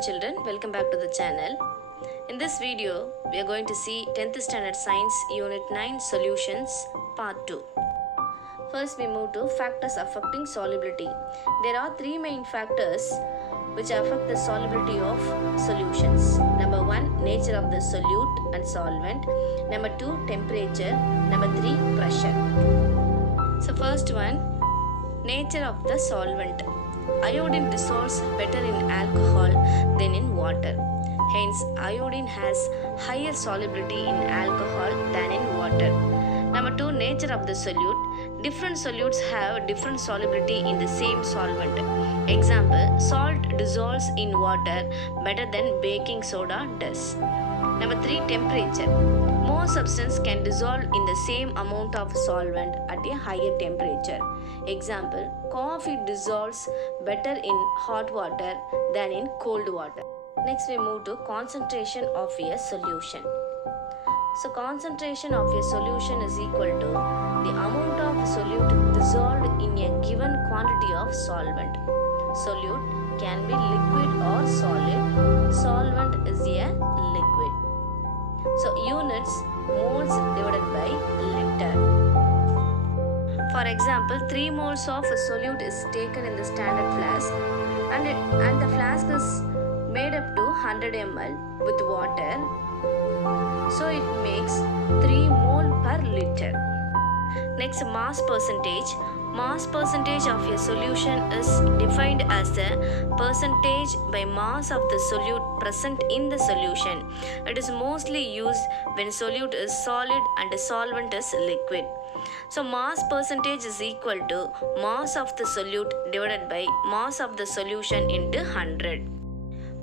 children, welcome back to the channel. In this video, we are going to see 10th standard science unit 9 solutions part 2. First we move to factors affecting solubility. There are three main factors which affect the solubility of solutions. Number 1, nature of the solute and solvent. Number 2, temperature. Number 3, pressure. So first one, nature of the solvent. Iodine dissolves better in alcohol than in water. Hence, iodine has higher solubility in alcohol than in water. Number 2, nature of the solute. Different solutes have different solubility in the same solvent. Example, salt dissolves in water better than baking soda does. Number 3, temperature. More substance can dissolve in the same amount of solvent at a higher temperature. Example, coffee dissolves better in hot water than in cold water. Next we move to concentration of a solution. So concentration of a solution is equal to the amount of solute dissolved in a given quantity of solvent. Solute can be liquid or solid. Solvent is a liquid. So units, moles divided by liter. For example, 3 moles of a solute is taken in the standard flask and the flask is made up to 100 ml with water. So it makes 3 mole per liter. Next, mass percentage. Mass percentage of a solution is defined as the percentage by mass of the solute present in the solution. It is mostly used when solute is solid and the solvent is liquid. So mass percentage is equal to mass of the solute divided by mass of the solution into 100.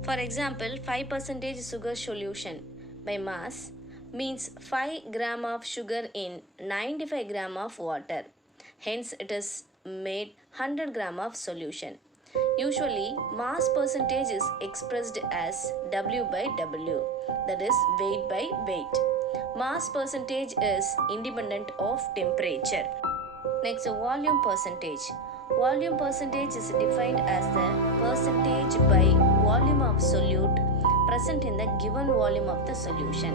For example, 5% sugar solution by mass means 5 gram of sugar in 95 gram of water. Hence, it is made 100 gram of solution. Usually, mass percentage is expressed as W by W, that is weight by weight. Mass percentage is independent of temperature. Next, volume percentage. Volume percentage is defined as the percentage by volume of solute present in the given volume of the solution.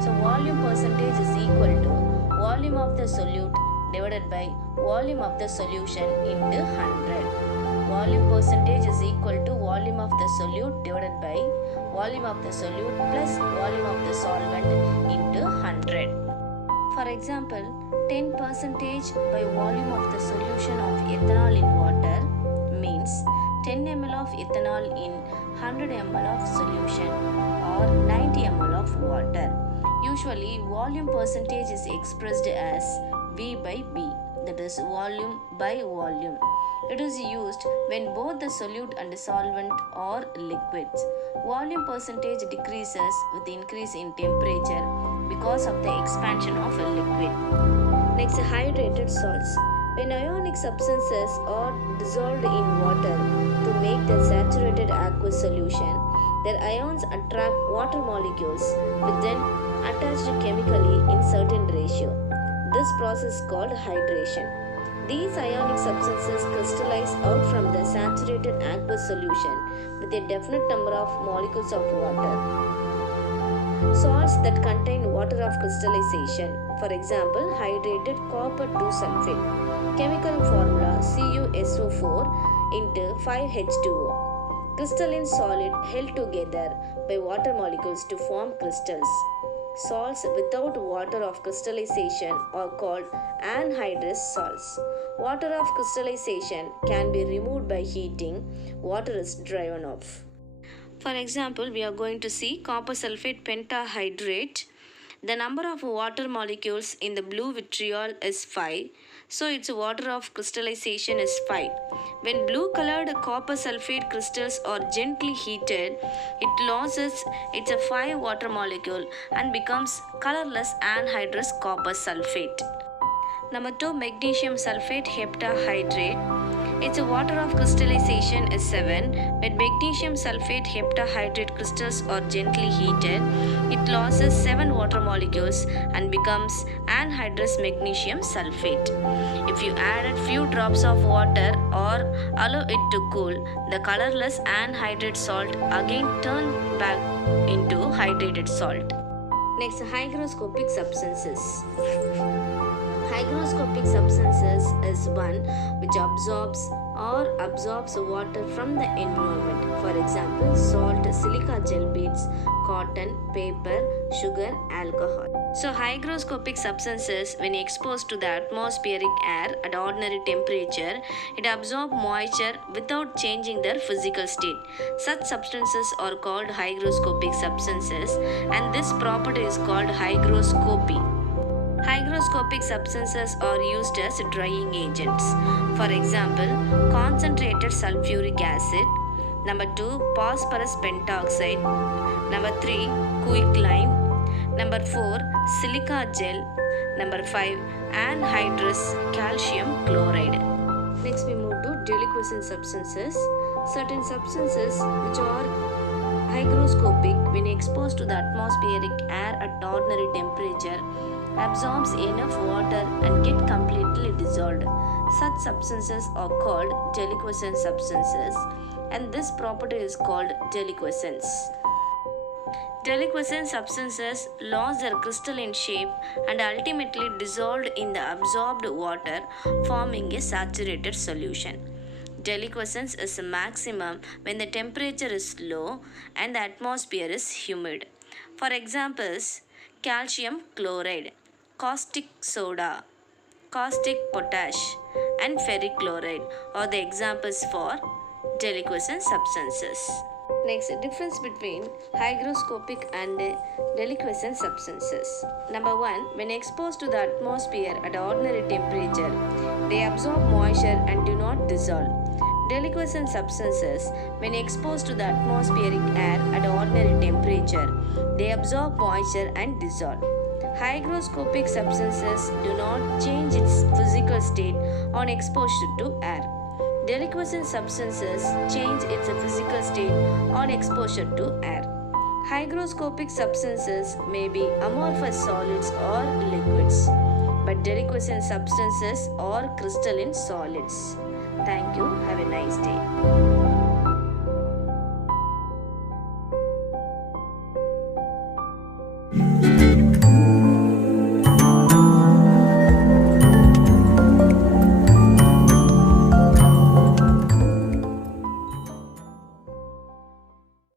So, volume percentage is equal to volume of the solute divided by volume of the solution into 100. Volume percentage is equal to volume of the solute divided by volume of the solute plus volume of the solvent into 100. For example, 10% by volume of the solution of ethanol in water means 10 ml of ethanol in 100 ml of solution or 90 ml of water. Usually, volume percentage is expressed as V by B, that is volume by volume. It is used when both the solute and the solvent are liquids. Volume percentage decreases with increase in temperature because of the expansion of a liquid. Next, hydrated salts. When ionic substances are dissolved in water to make the saturated aqueous solution, their ions attract water molecules which then attach chemically in certain ratio. This process is called hydration. These ionic substances crystallize out from the saturated aqueous solution with a definite number of molecules of water. Salts that contain water of crystallization, for example, hydrated copper 2 sulfate. Chemical formula CuSO4 into 5H2O. Crystalline solid held together by water molecules to form crystals. Salts without water of crystallization are called anhydrous salts. Water of crystallization can be removed by heating. Water is driven off. For example, we are going to see copper sulfate pentahydrate. The number of water molecules in the blue vitriol is 5. So its water of crystallization is 5. When blue colored copper sulfate crystals are gently heated, it loses its 5 water molecule and becomes colorless anhydrous copper sulfate. Number 2, magnesium sulfate heptahydrate. Its water of crystallization is 7. When magnesium sulfate heptahydrate crystals are gently heated, it loses 7 water molecules and becomes anhydrous magnesium sulfate. If you added few drops of water or allow it to cool, the colorless anhydrate salt again turn back into hydrated salt. Next, hygroscopic substances. Hygroscopic substances is one which absorbs water from the environment. For example, salt, silica gel beads, cotton, paper, sugar, alcohol. So hygroscopic substances, when exposed to the atmospheric air at ordinary temperature, it absorbs moisture without changing their physical state. Such substances are called hygroscopic substances, and this property is called hygroscopy. Hygroscopic substances are used as drying agents. For example, concentrated sulfuric acid. Number 2, phosphorus pentoxide. Number 3, quicklime. Number 4, silica gel. Number 5, anhydrous calcium chloride. Next we move to deliquescent substances. Certain substances which are hygroscopic when exposed to the atmospheric air at ordinary temperature absorbs enough water and get completely dissolved. Such substances are called deliquescent substances, and this property is called deliquescence. Deliquescent substances lose their crystalline shape and ultimately dissolved in the absorbed water, forming a saturated solution. Deliquescence is a maximum when the temperature is low and the atmosphere is humid. For examples, calcium chloride, caustic soda, caustic potash, and ferric chloride are the examples for deliquescent substances. Next, difference between hygroscopic and deliquescent substances. Number 1, when exposed to the atmosphere at ordinary temperature, they absorb moisture and do not dissolve. Deliquescent substances, when exposed to the atmospheric air at ordinary temperature, they absorb moisture and dissolve. Hygroscopic substances do not change its physical state on exposure to air. Deliquescent substances change its physical state on exposure to air. Hygroscopic substances may be amorphous solids or liquids, but deliquescent substances are crystalline solids. Thank you. Have a nice day.